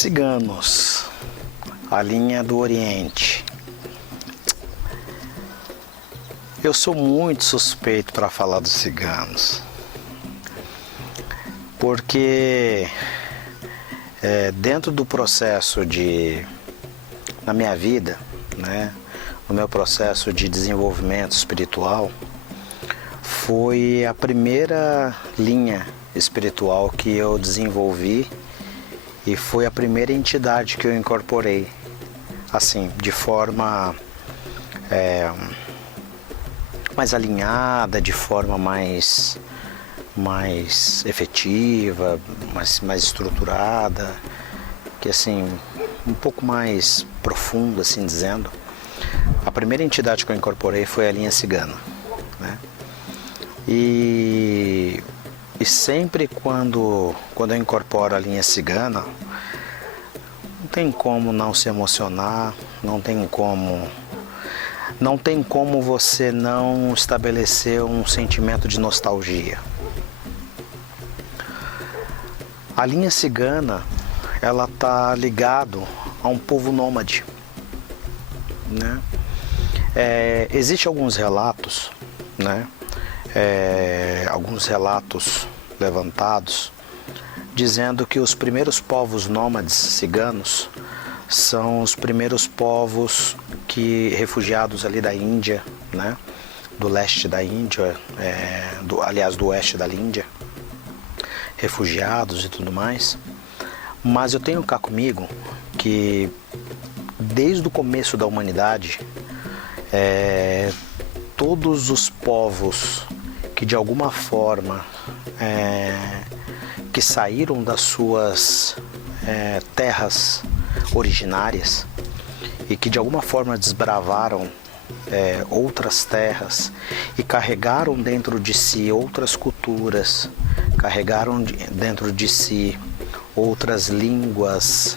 Ciganos, a linha do Oriente. Eu sou muito suspeito para falar dos ciganos, porque dentro do processo na minha vida, né, no meu processo de desenvolvimento espiritual, foi a primeira linha espiritual que eu desenvolvi e foi a primeira entidade que eu incorporei, assim, de forma mais alinhada, de forma mais efetiva, mais estruturada, que assim, um pouco mais profunda, assim dizendo. A primeira entidade que eu incorporei foi a linha cigana, né? E sempre quando eu incorporo a linha cigana, não tem como não se emocionar, não tem como você não estabelecer um sentimento de nostalgia. A linha cigana, ela está ligado a um povo nômade, né? Existem alguns relatos, né? Alguns relatos levantados dizendo que os primeiros povos nômades ciganos são os primeiros povos refugiados ali da Índia, né? Do leste da Índia, aliás do oeste da Índia, refugiados e tudo mais. Mas eu tenho cá comigo que desde o começo da humanidade, todos os povos que de alguma forma que saíram das suas terras originárias e que de alguma forma desbravaram outras terras e carregaram dentro de si outras culturas, carregaram dentro de si outras línguas,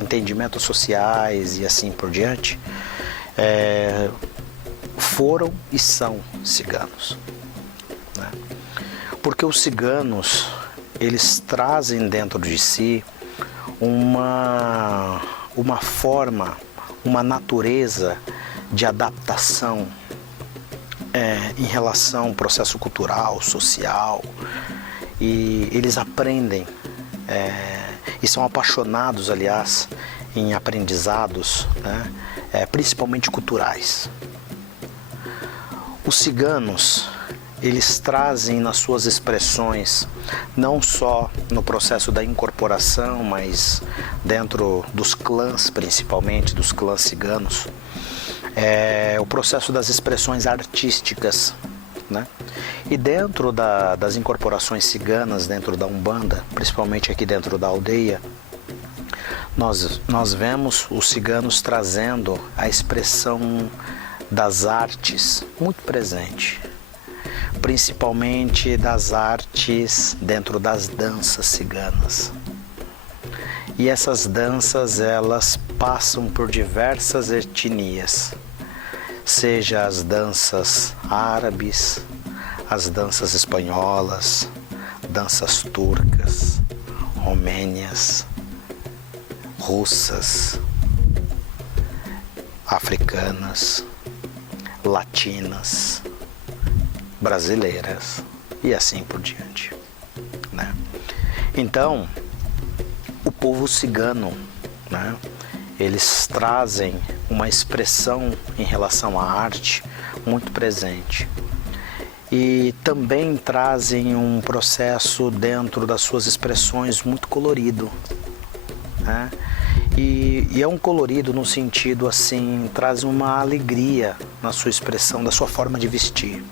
entendimentos sociais e assim por diante, foram e são ciganos, né? Porque os ciganos, eles trazem dentro de si uma forma, uma natureza de adaptação em relação ao processo cultural, social, e eles aprendem e são apaixonados, aliás, em aprendizados, né, principalmente culturais. Os ciganos, eles trazem nas suas expressões, não só no processo da incorporação, mas dentro dos clãs, principalmente dos clãs ciganos, o processo das expressões artísticas, né? E dentro das incorporações ciganas, dentro da Umbanda, principalmente aqui dentro da aldeia, nós vemos os ciganos trazendo a expressão das artes muito presente, principalmente das artes dentro das danças ciganas. E essas danças, elas passam por diversas etnias, seja as danças árabes, as danças espanholas, danças turcas, romênias, russas, africanas, latinas, brasileiras e assim por diante, né? Então, o povo cigano, né, eles trazem uma expressão em relação à arte muito presente e também trazem um processo dentro das suas expressões muito colorido, né? E é um colorido no sentido assim, traz uma alegria na sua expressão, da sua forma de vestir.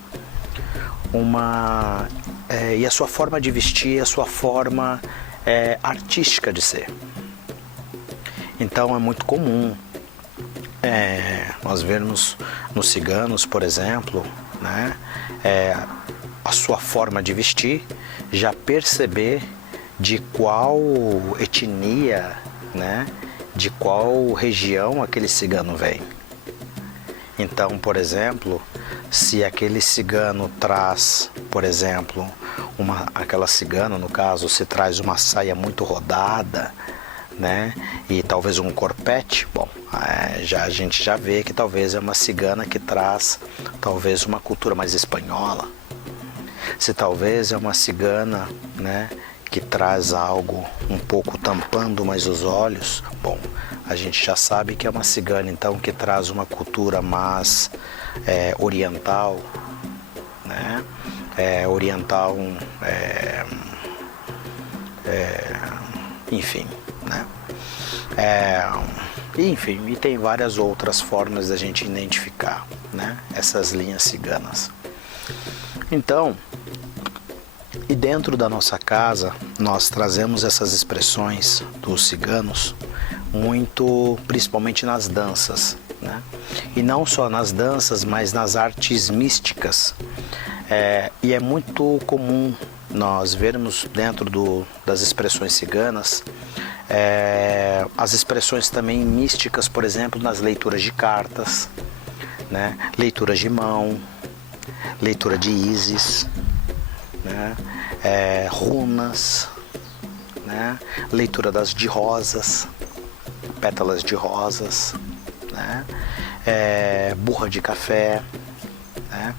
E a sua forma de vestir, a sua forma artística de ser. Então é muito comum nós vermos nos ciganos, por exemplo, né, a sua forma de vestir, já perceber de qual etnia, né, de qual região aquele cigano vem. Então, por exemplo, se aquele cigano traz, por exemplo, aquela cigana, no caso, se traz uma saia muito rodada, né? E talvez um corpete, bom, a gente já vê que talvez é uma cigana que traz talvez uma cultura mais espanhola. Se talvez é uma cigana, né, que traz algo um pouco tampando mais os olhos, bom, a gente já sabe que é uma cigana então que traz uma cultura mais oriental, né? Oriental, enfim, né? Enfim, e tem várias outras formas da gente identificar, né, essas linhas ciganas. Então, e dentro da nossa casa, nós trazemos essas expressões dos ciganos muito, principalmente nas danças, né? E não só nas danças, mas nas artes místicas. E é muito comum nós vermos dentro das expressões ciganas as expressões também místicas, por exemplo, nas leituras de cartas, né? Leituras de mão, leitura de ísis, né? Runas, né? Leitura de rosas, pétalas de rosas, né? Burra de café, né?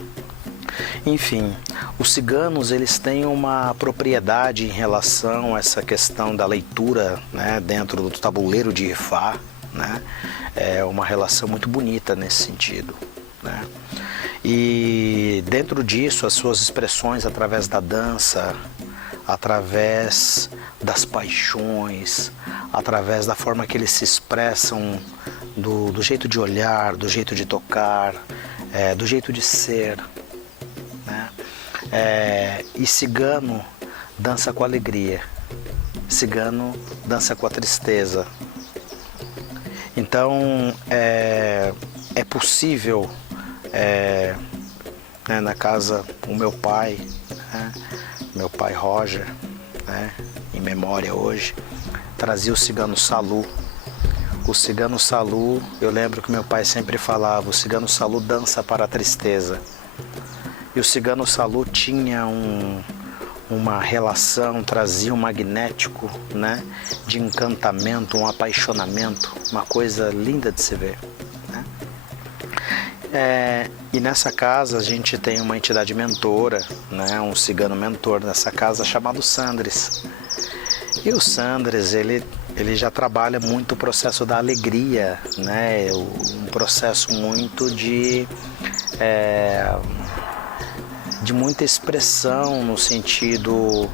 Enfim, os ciganos eles têm uma propriedade em relação a essa questão da leitura, né, dentro do tabuleiro de Ifá, né? É uma relação muito bonita nesse sentido, né? E dentro disso as suas expressões através da dança, através das paixões, através da forma que eles se expressam, do jeito de olhar, do jeito de tocar, do jeito de ser, né? E cigano dança com alegria, cigano dança com a tristeza. Então é possível, né, na casa o meu pai, né, meu pai Roger, né, em memória hoje, trazia o cigano Salu. O cigano Salu, eu lembro que meu pai sempre falava, o cigano Salu dança para a tristeza. E o cigano Salu tinha uma relação, trazia um magnético, né, de encantamento, um apaixonamento, uma coisa linda de se ver, né? E nessa casa a gente tem uma entidade mentora, né, um cigano mentor nessa casa chamado Sandres. E o Sandres, ele já trabalha muito o processo da alegria, né, um processo muito de muita expressão no sentido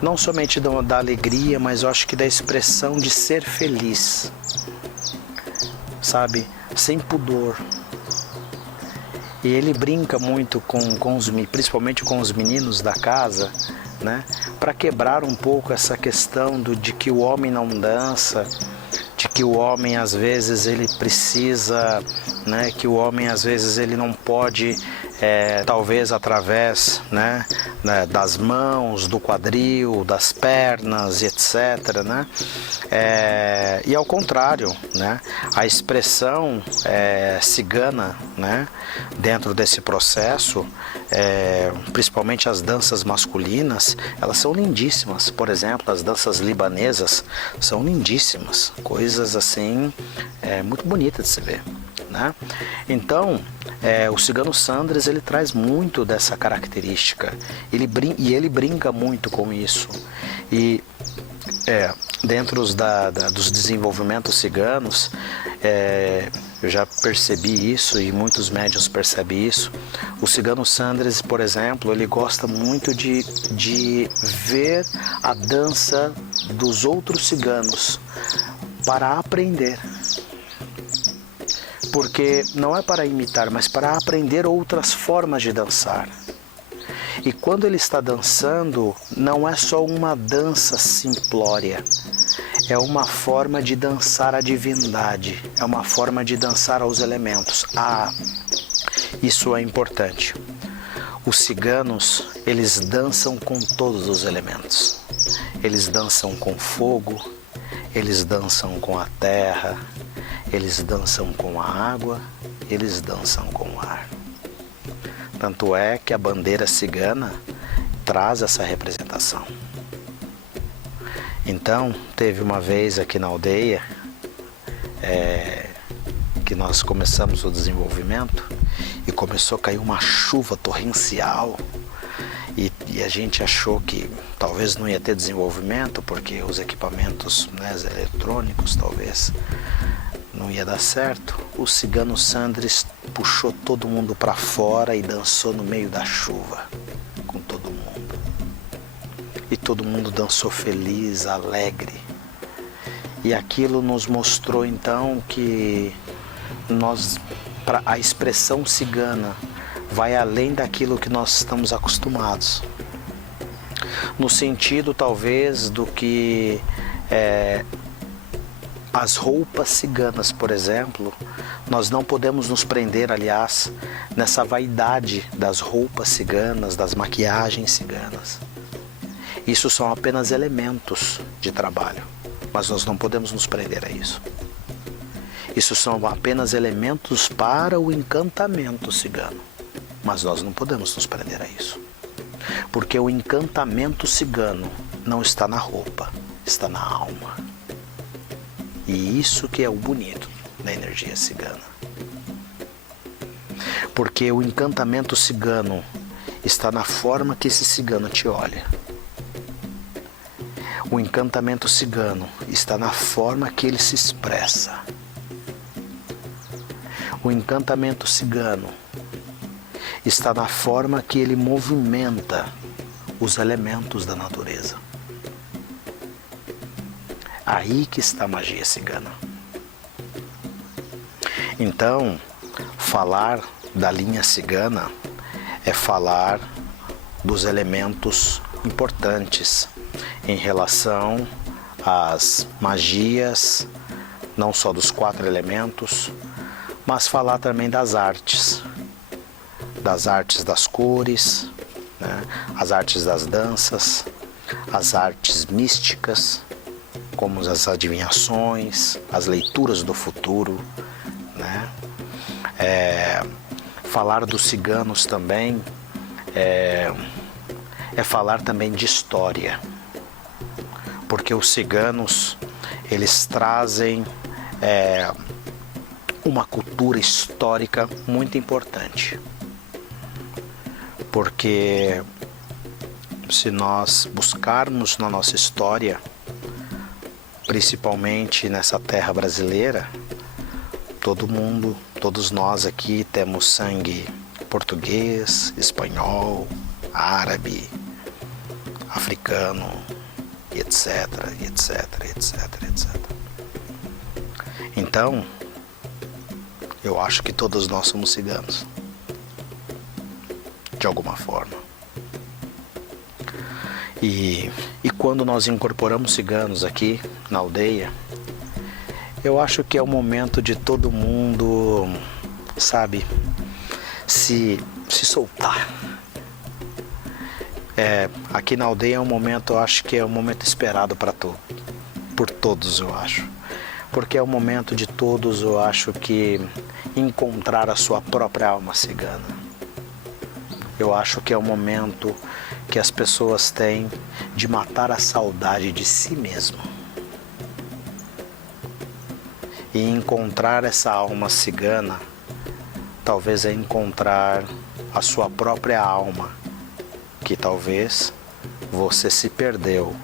não somente da alegria, mas eu acho que da expressão de ser feliz, sabe, sem pudor. E ele brinca muito principalmente com os meninos da casa, né, para quebrar um pouco essa questão de que o homem não dança, de que o homem às vezes ele precisa, né, que o homem às vezes ele não pode, talvez através, né, das mãos, do quadril, das pernas, etc., né? E ao contrário, né, a expressão cigana, né, dentro desse processo, principalmente as danças masculinas, elas são lindíssimas. Por exemplo, as danças libanesas são lindíssimas, coisas assim muito bonitas de se ver, né? Então, o cigano Sandres ele traz muito dessa característica, ele brinca muito com isso. E dentro dos desenvolvimentos ciganos, eu já percebi isso e muitos médiuns percebem isso. O cigano Sandres, por exemplo, ele gosta muito de ver a dança dos outros ciganos para aprender. Porque não é para imitar, mas para aprender outras formas de dançar. E quando ele está dançando, não é só uma dança simplória, é uma forma de dançar a divindade, é uma forma de dançar aos elementos. Isso é importante. Os ciganos, eles dançam com todos os elementos. Eles dançam com fogo, eles dançam com a terra, eles dançam com a água, eles dançam com o ar. Tanto é que a bandeira cigana traz essa representação. Então, teve uma vez aqui na aldeia que nós começamos o desenvolvimento e começou a cair uma chuva torrencial e a gente achou que talvez não ia ter desenvolvimento porque os equipamentos, né, eletrônicos talvez não ia dar certo. O cigano Sandris puxou todo mundo para fora e dançou no meio da chuva com todo mundo. E todo mundo dançou feliz, alegre. E aquilo nos mostrou então que a expressão cigana vai além daquilo que nós estamos acostumados. No sentido talvez do que as roupas ciganas, por exemplo, nós não podemos nos prender, aliás, nessa vaidade das roupas ciganas, das maquiagens ciganas. Isso são apenas elementos de trabalho, mas nós não podemos nos prender a isso. Isso são apenas elementos para o encantamento cigano, mas nós não podemos nos prender a isso. Porque o encantamento cigano não está na roupa, está na alma. E isso que é o bonito da energia cigana. Porque o encantamento cigano está na forma que esse cigano te olha. O encantamento cigano está na forma que ele se expressa. O encantamento cigano está na forma que ele movimenta os elementos da natureza. Aí que está a magia cigana. Então, falar da linha cigana é falar dos elementos importantes em relação às magias, não só dos 4 elementos, mas falar também das artes das cores, né? As artes das danças, as artes místicas, como as adivinhações, as leituras do futuro, né? Falar dos ciganos também é falar também de história, porque os ciganos, eles trazem uma cultura histórica muito importante, porque se nós buscarmos na nossa história, principalmente nessa terra brasileira, todos nós aqui temos sangue português, espanhol, árabe, africano, etc, etc, etc, etc. Então, eu acho que todos nós somos ciganos, de alguma forma. E quando nós incorporamos ciganos aqui na aldeia, eu acho que é o momento de todo mundo, sabe, se soltar. Aqui na aldeia é um momento, eu acho que é um momento esperado por todos, eu acho. Porque é o momento de todos, eu acho que encontrar a sua própria alma cigana. Eu acho que é o momento que as pessoas têm de matar a saudade de si mesmo. E encontrar essa alma cigana, talvez é encontrar a sua própria alma, que talvez você se perdeu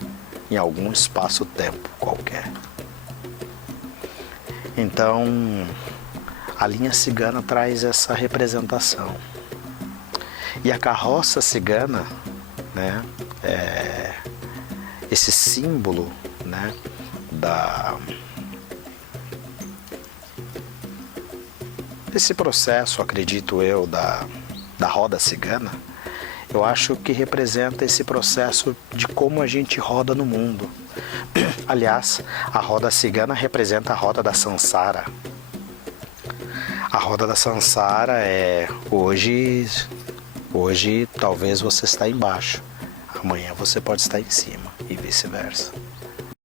em algum espaço-tempo qualquer. Então, a linha cigana traz essa representação. E a carroça cigana, né, esse símbolo, né, desse processo, acredito eu, da roda cigana, eu acho que representa esse processo de como a gente roda no mundo. Aliás, a roda cigana representa a roda da Sansara. A roda da Sansara hoje talvez você está embaixo, amanhã você pode estar em cima e vice-versa.